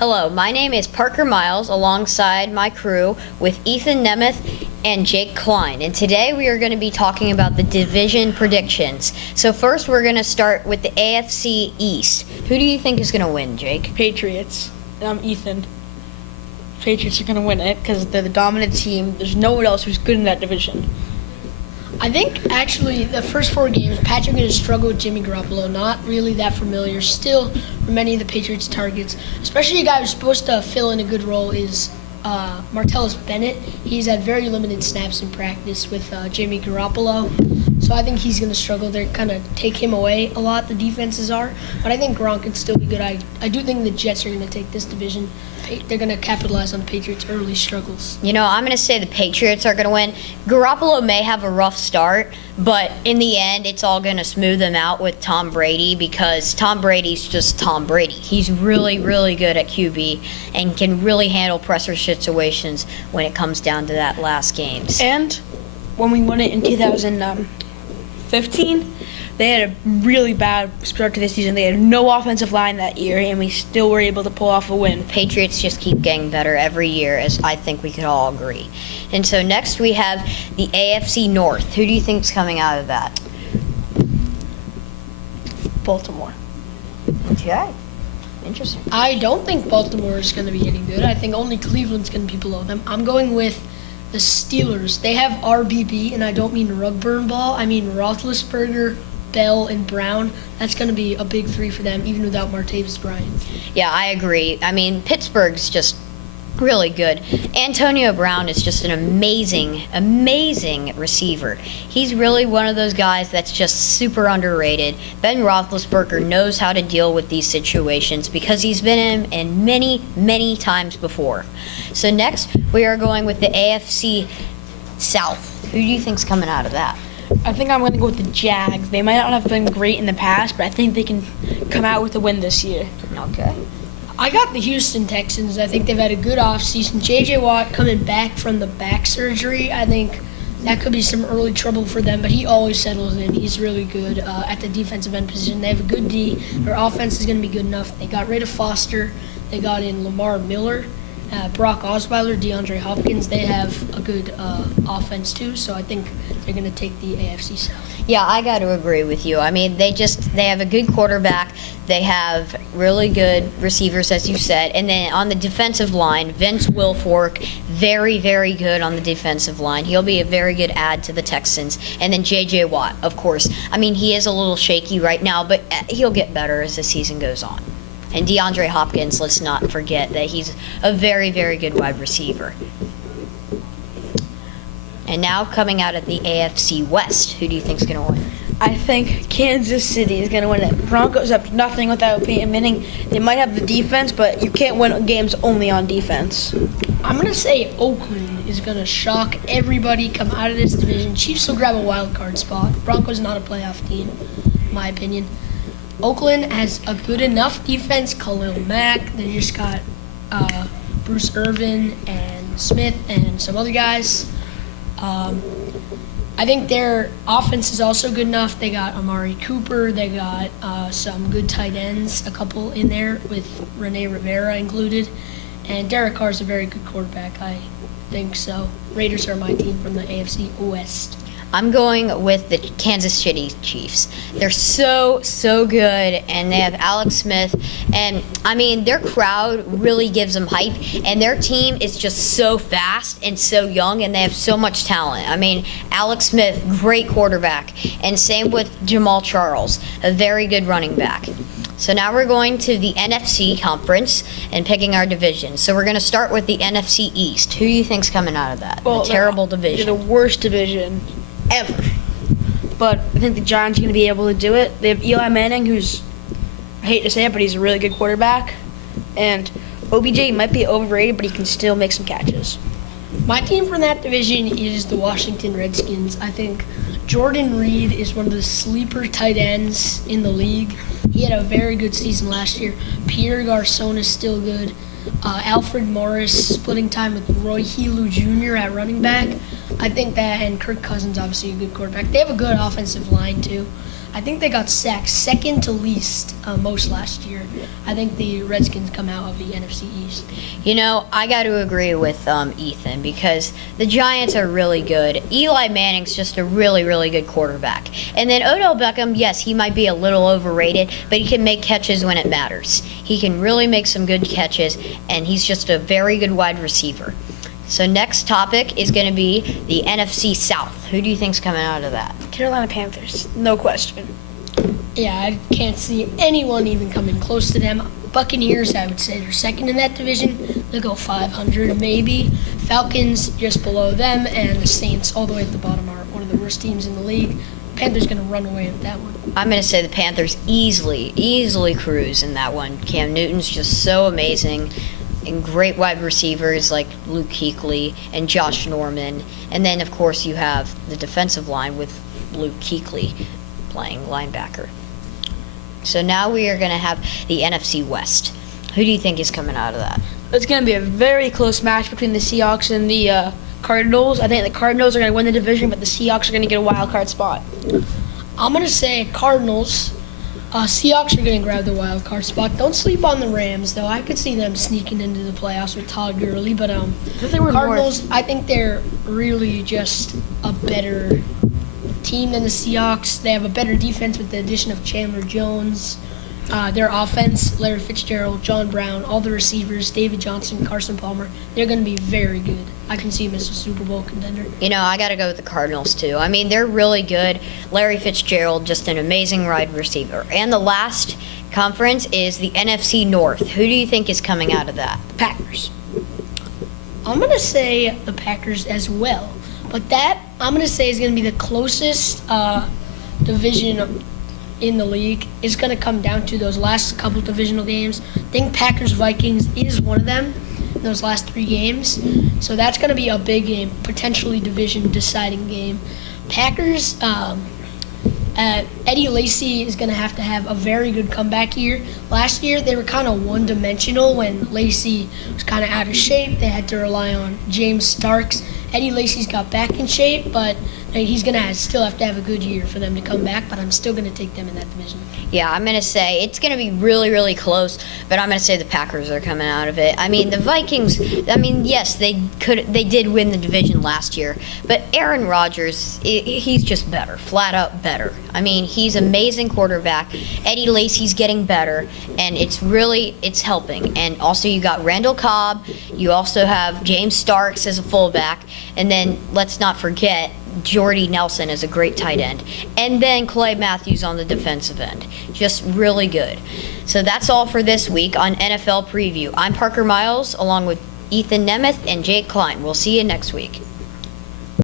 Hello, my name is Parker Miles alongside my crew with Ethan Nemeth and Jake Klein. And today we are going to be talking about the division predictions. So first we're going to start with the AFC East. Who do you think is going to win, Jake? Patriots. And I'm Ethan. Patriots are going to win it because they're the dominant team. There's no one else who's good in that division. I think actually the first 4 games, Patrick going to struggle with Jimmy Garoppolo. Not really that familiar still for many of the Patriots' targets, especially a guy who's supposed to fill in a good role is Martellus Bennett. He's had very limited snaps in practice with Jimmy Garoppolo, so I think he's going to struggle. They're kind of take him away a lot, the defenses are, but I think Gronk can still be good. I do think the Jets are going to take this division. They're going to capitalize on the Patriots' early struggles. You know, I'm going to say the Patriots are going to win. Garoppolo may have a rough start, but in the end, it's all going to smooth them out with Tom Brady because Tom Brady's just Tom Brady. He's really, really good at QB and can really handle pressure situations when it comes down to that last games. And when we won it in 2015, they had a really bad start to the season. They had no offensive line that year, and we still were able to pull off a win. Patriots just keep getting better every year, as I think we could all agree. And so next we have the AFC North. Who do you think is coming out of that? Baltimore. Okay. Interesting. I don't think Baltimore is going to be any good. I think only Cleveland's going to be below them. I'm going with the Steelers. They have RBB, and I don't mean rug burn ball. I mean Roethlisberger, Bell, and Brown. That's going to be a big 3 for them, even without Martavis Bryant. Yeah, I agree. I mean, Pittsburgh's just really good. Antonio Brown is just an amazing, amazing receiver. He's really one of those guys that's just super underrated. Ben Roethlisberger knows how to deal with these situations because he's been in many, many times before. So next, we are going with the AFC South. Who do you think's coming out of that? I think I'm going to go with the Jags. They might not have been great in the past, but I think they can come out with a win this year. Okay. I got the Houston Texans. I think they've had a good offseason. J.J. Watt coming back from the back surgery, I think that could be some early trouble for them, but he always settles in. He's really good at the defensive end position. They have a good D. Their offense is going to be good enough. They got rid of Foster. They got in Lamar Miller, Brock Osweiler, DeAndre Hopkins. They have a good offense too, so I think they're going to take the AFC South. Yeah, I got to agree with you. I mean, they have a good quarterback. They have really good receivers, as you said. And then on the defensive line, Vince Wilfork, very, very good on the defensive line. He'll be a very good add to the Texans. And then J.J. Watt, of course. I mean, he is a little shaky right now, but he'll get better as the season goes on. And DeAndre Hopkins, let's not forget that he's a very, very good wide receiver. And now coming out of the AFC West, who do you think is going to win? I think Kansas City is going to win it. Broncos have nothing without Peyton Manning. They might have the defense, but you can't win games only on defense. I'm going to say Oakland is going to shock everybody, come out of this division. Chiefs will grab a wild card spot. Broncos not a playoff team, in my opinion. Oakland has a good enough defense. Khalil Mack. They just got Bruce Irvin and Smith and some other guys. I think their offense is also good enough. They got Amari Cooper. They got some good tight ends, a couple in there with Rene Rivera included. And Derek Carr is a very good quarterback, I think so. Raiders are my team from the AFC West. I'm going with the Kansas City Chiefs. They're so, so good, and they have Alex Smith. And, I mean, their crowd really gives them hype, and their team is just so fast and so young, and they have so much talent. I mean, Alex Smith, great quarterback, and same with Jamal Charles, a very good running back. So now we're going to the NFC conference and picking our division. So we're going to start with the NFC East. Who do you think's coming out of that? Well, the terrible division. They're the worst division ever. But I think the Giants are going to be able to do it. They have Eli Manning, who's, I hate to say it, but he's a really good quarterback. And OBJ might be overrated, but he can still make some catches. My team from that division is the Washington Redskins. I think Jordan Reed is one of the sleeper tight ends in the league. He had a very good season last year. Pierre Garçon is still good. Alfred Morris splitting time with Roy Helu Jr. at running back. I think that, and Kirk Cousins, obviously a good quarterback. They have a good offensive line, too. I think they got sacked second to least most last year. I think the Redskins come out of the NFC East. You know, I got to agree with Ethan because the Giants are really good. Eli Manning's just a really, really good quarterback. And then Odell Beckham, yes, he might be a little overrated, but he can make catches when it matters. He can really make some good catches, and he's just a very good wide receiver. So next topic is going to be the NFC South. Who do you think's coming out of that? Carolina Panthers, no question. Yeah, I can't see anyone even coming close to them. Buccaneers, I would say they're second in that division. They'll go 500 maybe. Falcons just below them, and the Saints all the way at the bottom are one of the worst teams in the league. Panthers going to run away with that one. I'm going to say the Panthers easily cruise in that one. Cam Newton's just so amazing. And great wide receivers like Luke Kuechly and Josh Norman. And then, of course, you have the defensive line with Luke Kuechly playing linebacker. So now we are going to have the NFC West. Who do you think is coming out of that? It's going to be a very close match between the Seahawks and the Cardinals. I think the Cardinals are going to win the division, but the Seahawks are going to get a wild card spot. I'm going to say Cardinals. Seahawks are going to grab the wild card spot. Don't sleep on the Rams, though. I could see them sneaking into the playoffs with Todd Gurley, but They were Cardinals, I think they're really just a better team than the Seahawks. They have a better defense with the addition of Chandler Jones. Their offense, Larry Fitzgerald, John Brown, all the receivers, David Johnson, Carson Palmer, they're going to be very good. I can see them as a Super Bowl contender. You know, I got to go with the Cardinals, too. I mean, they're really good. Larry Fitzgerald, just an amazing wide receiver. And the last conference is the NFC North. Who do you think is coming out of that? Packers. I'm going to say the Packers as well. But that, I'm going to say, is going to be the closest division in the league. It's going to come down to those last couple divisional games. I think Packers-Vikings is one of them in those last 3 games. So that's going to be a big game, potentially division-deciding game. Packers, Eddie Lacy is going to have a very good comeback year. Last year, they were kind of one-dimensional when Lacy was kind of out of shape. They had to rely on James Starks. Eddie Lacy's got back in shape, but he's going to still have to have a good year for them to come back, but I'm still going to take them in that division. Yeah, I'm going to say it's going to be really close, but I'm going to say the Packers are coming out of it. I mean, the Vikings, yes, they did win the division last year, but Aaron Rodgers, he's just better, flat out better. I mean, he's an amazing quarterback. Eddie Lacy's getting better, and it's helping. And also you got Randall Cobb, you also have James Starks as a fullback, and then let's not forget Jordy Nelson is a great tight end. And then Clay Matthews on the defensive end. Just really good. So that's all for this week on NFL Preview. I'm Parker Miles along with Ethan Nemeth and Jake Klein. We'll see you next week.